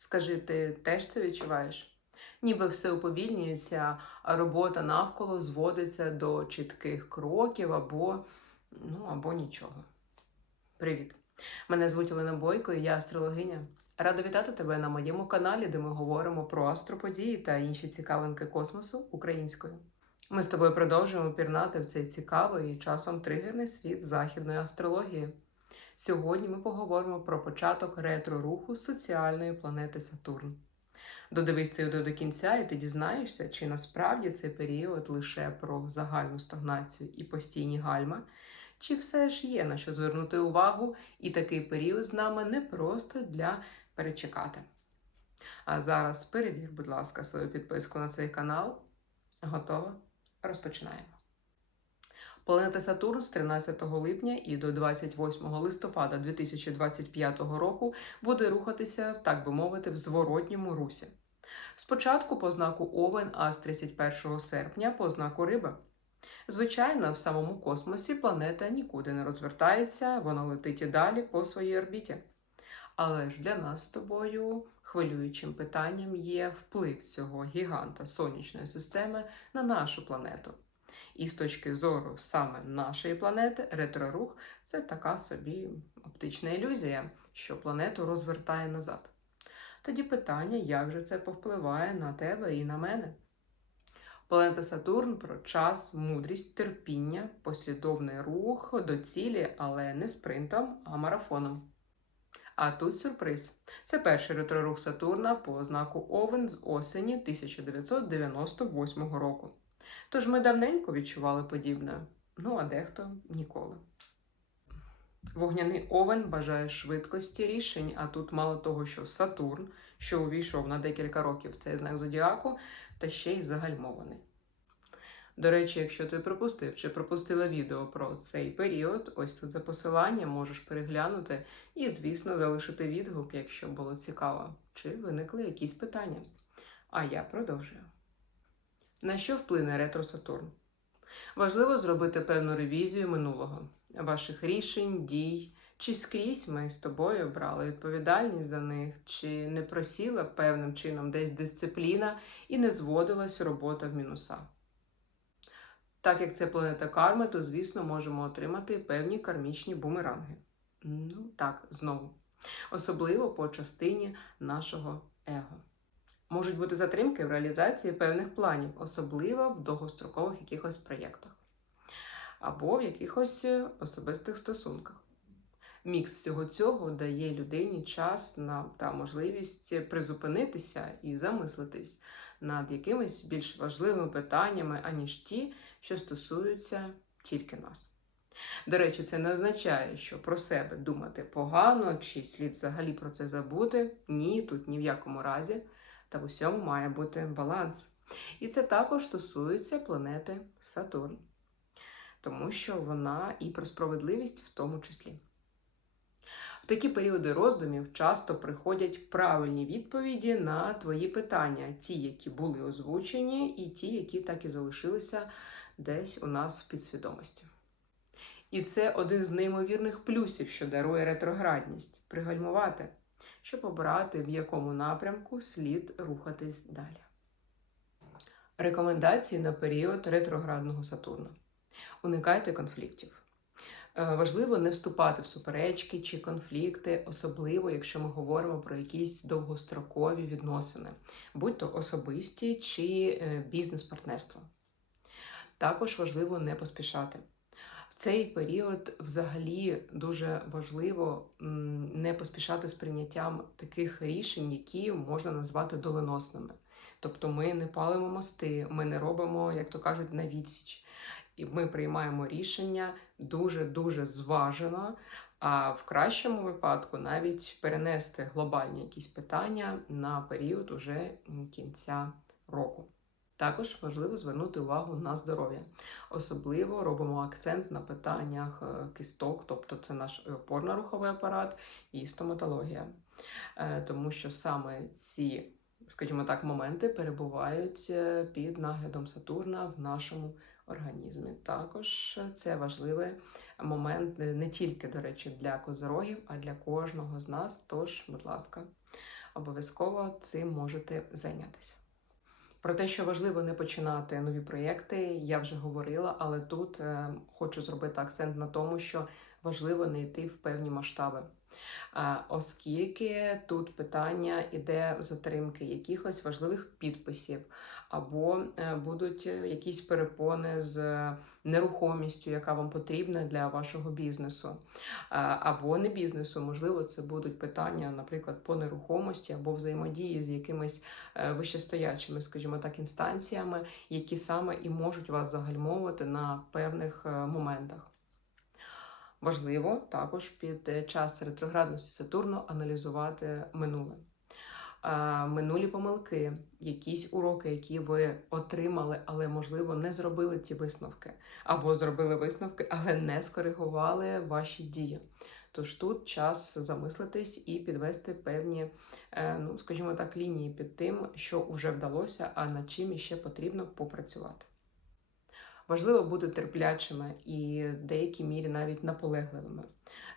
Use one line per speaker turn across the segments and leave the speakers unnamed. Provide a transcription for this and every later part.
Скажи, ти теж це відчуваєш? Ніби все уповільнюється, а робота навколо зводиться до чітких кроків або, ну, або нічого. Привіт! Мене звуть Олена Бойко, і я астрологиня. Рада вітати тебе на моєму каналі, де ми говоримо про астроподії та інші цікавинки космосу українською. Ми з тобою продовжуємо пірнати в цей цікавий і часом тригерний світ західної астрології. Сьогодні ми поговоримо про початок ретро-руху соціальної планети Сатурн. Додивись це відео до кінця, і ти дізнаєшся, чи насправді цей період лише про загальну стагнацію і постійні гальма, чи все ж є на що звернути увагу, і такий період з нами не просто для перечекати. А зараз перевір, будь ласка, свою підписку на цей канал. Готова? Розпочинаємо. Планета Сатурн з 13 липня і до 28 листопада 2025 року буде рухатися, так би мовити, в зворотньому русі. Спочатку по знаку Овен, а з 31 серпня по знаку Риби. Звичайно, в самому космосі планета нікуди не розвертається, вона летить і далі по своїй орбіті. Але ж для нас з тобою хвилюючим питанням є вплив цього гіганта сонячної системи на нашу планету. І з точки зору саме нашої планети, ретрорух це така собі оптична ілюзія, що планету розвертає назад. Тоді питання, як же це повпливає на тебе і на мене? Планета Сатурн про час, мудрість, терпіння, послідовний рух до цілі, але не спринтом, а марафоном. А тут сюрприз. Це перший ретрорух Сатурна по знаку Овен з осені 1998 року. Тож ми давненько відчували подібне, ну а дехто ніколи. Вогняний овен бажає швидкості рішень, а тут мало того, що Сатурн, що увійшов на декілька років в цей знак зодіаку, та ще й загальмований. До речі, якщо ти пропустив чи пропустила відео про цей період, ось тут за посиланням можеш переглянути і, звісно, залишити відгук, якщо було цікаво, чи виникли якісь питання. А я продовжую. На що вплине ретро Сатурн? Важливо зробити певну ревізію минулого, ваших рішень, дій, чи скрізь ми з тобою брали відповідальність за них, чи не просіла певним чином десь дисципліна і не зводилась робота в мінуса. Так як це планета карми, то, звісно, можемо отримати певні кармічні бумеранги. Ну, так, знову. Особливо по частині нашого его. Можуть бути затримки в реалізації певних планів, особливо в довгострокових якихось проєктах або в якихось особистих стосунках. Мікс всього цього дає людині час на та можливість призупинитися і замислитись над якимись більш важливими питаннями, аніж ті, що стосуються тільки нас. До речі, це не означає, що про себе думати погано чи слід взагалі про це забути. Ні, тут ні в якому разі. Та в усьому має бути баланс. І це також стосується планети Сатурн, тому що вона і про справедливість в тому числі. В такі періоди роздумів часто приходять правильні відповіді на твої питання, ті, які були озвучені, і ті, які так і залишилися десь у нас в підсвідомості. І це один з неймовірних плюсів, що дарує ретроградність пригальмувати, щоб обрати, в якому напрямку слід рухатись далі. Рекомендації на період ретроградного Сатурна. Уникайте конфліктів. Е, Важливо не вступати в суперечки чи конфлікти, особливо якщо ми говоримо про якісь довгострокові відносини, будь то особисті чи е, бізнес-партнерство. Також важливо не поспішати. Цей період взагалі дуже важливо не поспішати з прийняттям таких рішень, які можна назвати доленосними. Тобто ми не палимо мости, ми не робимо, як то кажуть, на відсіч. І ми приймаємо рішення дуже-дуже зважено, а в кращому випадку навіть перенести глобальні якісь питання на період уже кінця року. Також важливо звернути увагу на здоров'я. Особливо робимо акцент на питаннях е, кісток, тобто це наш опорно-руховий апарат і стоматологія. Е, Тому що саме ці, скажімо так, моменти перебувають е, під наглядом Сатурна в нашому організмі. Також це важливий момент не тільки, до речі, для козорогів, а для кожного з нас. Тож, будь ласка, обов'язково цим можете зайнятися. Про те, що важливо не починати нові проєкти, я вже говорила, але тут е, хочу зробити акцент на тому, що важливо не йти в певні масштаби. Е, Оскільки тут питання іде затримки якихось важливих підписів, або е, будуть е, якісь перепони з нерухомістю, яка вам потрібна для вашого бізнесу, Е, або не бізнесу, можливо, це будуть питання, наприклад, по нерухомості або взаємодії з якимись е, вищестоячими, скажімо так, інстанціями, які саме і можуть вас загальмовувати на певних е, моментах. Важливо також під е, час ретроградності Сатурну аналізувати минуле. Е, Минулі помилки, якісь уроки, які ви отримали, але, можливо, не зробили ті висновки, або зробили висновки, але не скоригували ваші дії. Тож тут час замислитись і підвести певні, е, ну скажімо так, лінії під тим, що вже вдалося, а над чим іще потрібно попрацювати. Важливо бути терплячими і в деякій мірі навіть наполегливими.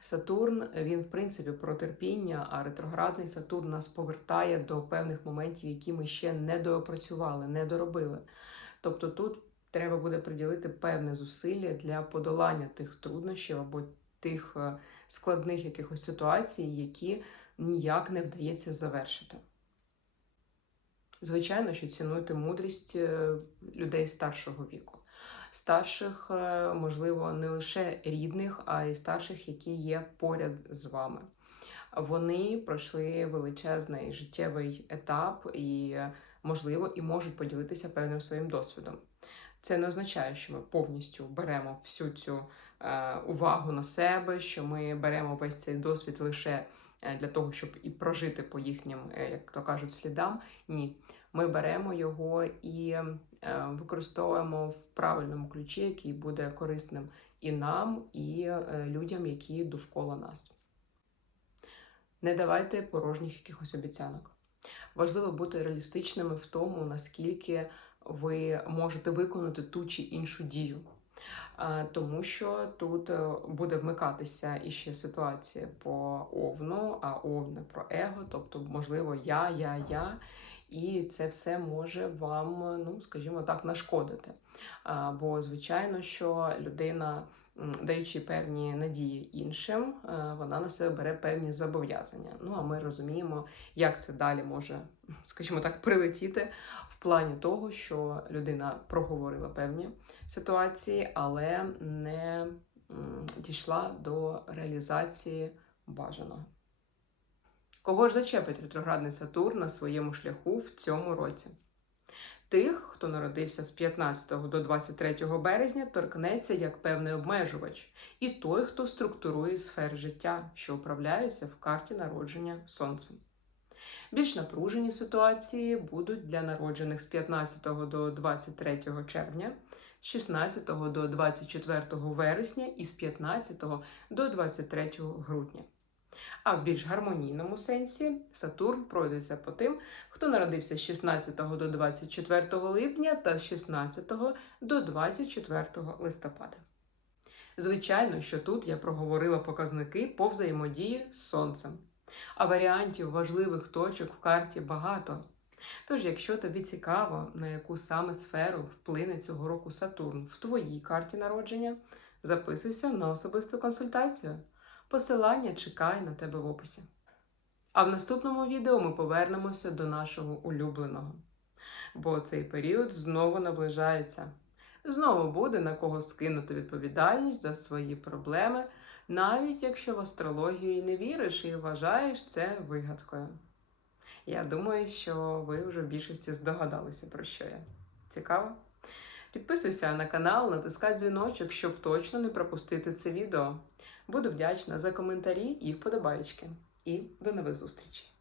Сатурн він в принципі про терпіння, а ретроградний Сатурн нас повертає до певних моментів, які ми ще не доопрацювали, не доробили. Тобто тут треба буде приділити певне зусилля для подолання тих труднощів або тих е, складних якихось ситуацій, які ніяк не вдається завершити. Звичайно, що цінуйте мудрість е, людей старшого віку. Старших, е, можливо, не лише рідних, а й старших, які є поряд з вами. Вони пройшли величезний життєвий етап і, можливо, і можуть поділитися певним своїм досвідом. Це не означає, що ми повністю беремо всю цю е, увагу на себе, що ми беремо весь цей досвід лише е, для того, щоб і прожити по їхнім, як то кажуть, слідам. Ні, ми беремо його і використовуємо в правильному ключі, який буде корисним і нам, і е, людям, які довкола нас. Не давайте порожніх якихось обіцянок. Важливо бути реалістичними в тому, наскільки ви можете виконати ту чи іншу дію. Е, Тому що тут е, буде вмикатися іще ситуація по овну, а овне про его, тобто, можливо, я, я, я. І це все може вам, ну скажімо так, нашкодити. Бо, звичайно, що людина, даючи певні надії іншим, е, вона на себе бере певні зобов'язання. Ну а ми розуміємо, як це далі може, скажімо так, прилетіти в плані того, що людина проговорила певні ситуації, але не дійшла до реалізації бажаного. Кого ж зачепить ретроградний Сатурн на своєму шляху в цьому році? Тих, хто народився з 15 до 23 березня, торкнеться як певний обмежувач, і той, хто структурує сфери життя, що управляються в карті народження Сонцем. Більш напружені ситуації будуть для народжених з 15 до 23 червня, з 16 до 24 вересня і з 15 до 23 грудня. А в більш гармонійному сенсі Сатурн пройдеться по тим, хто народився з 16 до 24 липня та з 16 до 24 листопада. Звичайно, що тут я проговорила показники по взаємодії з Сонцем, а варіантів важливих точок в карті багато. Тож, якщо тобі цікаво, на яку саме сферу вплине цього року Сатурн в твоїй карті народження, записуйся на особисту консультацію. Посилання чекає на тебе в описі. А в наступному відео ми повернемося до нашого улюбленого. Бо цей період знову наближається. Знову буде на кого скинути відповідальність за свої проблеми, навіть якщо в астрологію не віриш і вважаєш це вигадкою. Я думаю, що ви вже в більшості здогадалися, про що я. Цікаво? Підписуйся на канал, натискай дзвіночок, щоб точно не пропустити це відео. Буду вдячна за коментарі і вподобайки. І до нових зустрічей!